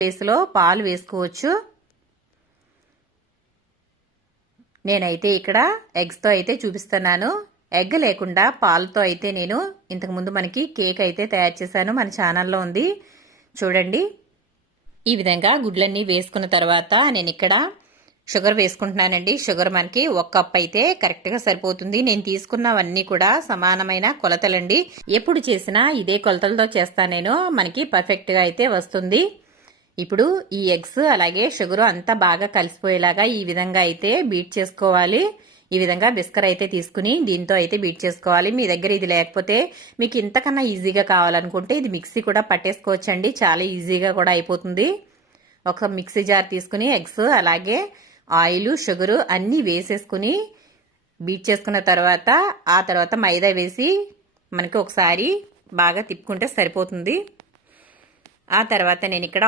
ప్లేస్లో పాలు వేసుకోవచ్చు. నేనైతే ఇక్కడ ఎగ్స్తో అయితే చూపిస్తున్నాను. ఎగ్ లేకుండా పాలతో అయితే నేను ఇంతకుముందు మనకి కేక్ అయితే తయారు చేశాను, మన ఛానల్లో ఉంది చూడండి. ఈ విధంగా గుడ్లన్నీ వేసుకున్న తర్వాత నేను ఇక్కడ షుగర్ వేసుకుంటున్నానండి. షుగర్ మనకి 1 కప్ అయితే కరెక్ట్గా సరిపోతుంది. నేను తీసుకున్నవన్నీ కూడా సమానమైన కొలతలండి. ఎప్పుడు చేసినా ఇదే కొలతలతో చేస్తాను నేను, మనకి పర్ఫెక్ట్గా అయితే వస్తుంది. ఇప్పుడు ఈ ఎగ్స్ అలాగే షుగర్ అంతా బాగా కలిసిపోయేలాగా ఈ విధంగా అయితే బీట్ చేసుకోవాలి. ఈ విధంగా బిస్కర్ అయితే తీసుకుని దీంతో అయితే బీట్ చేసుకోవాలి. మీ దగ్గర ఇది లేకపోతే మీకు ఇంతకన్నా ఈజీగా కావాలనుకుంటే ఇది మిక్సీ కూడా పట్టేసుకోవచ్చండి, చాలా ఈజీగా కూడా అయిపోతుంది. ఒక మిక్సీ జార్ తీసుకుని ఎగ్స్ అలాగే ఆయిల్ షుగరు అన్నీ వేసేసుకుని బీట్ చేసుకున్న తర్వాత ఆ తర్వాత మైదా వేసి మనకి ఒకసారి బాగా తిప్పుకుంటే సరిపోతుంది. ఆ తర్వాత నేను ఇక్కడ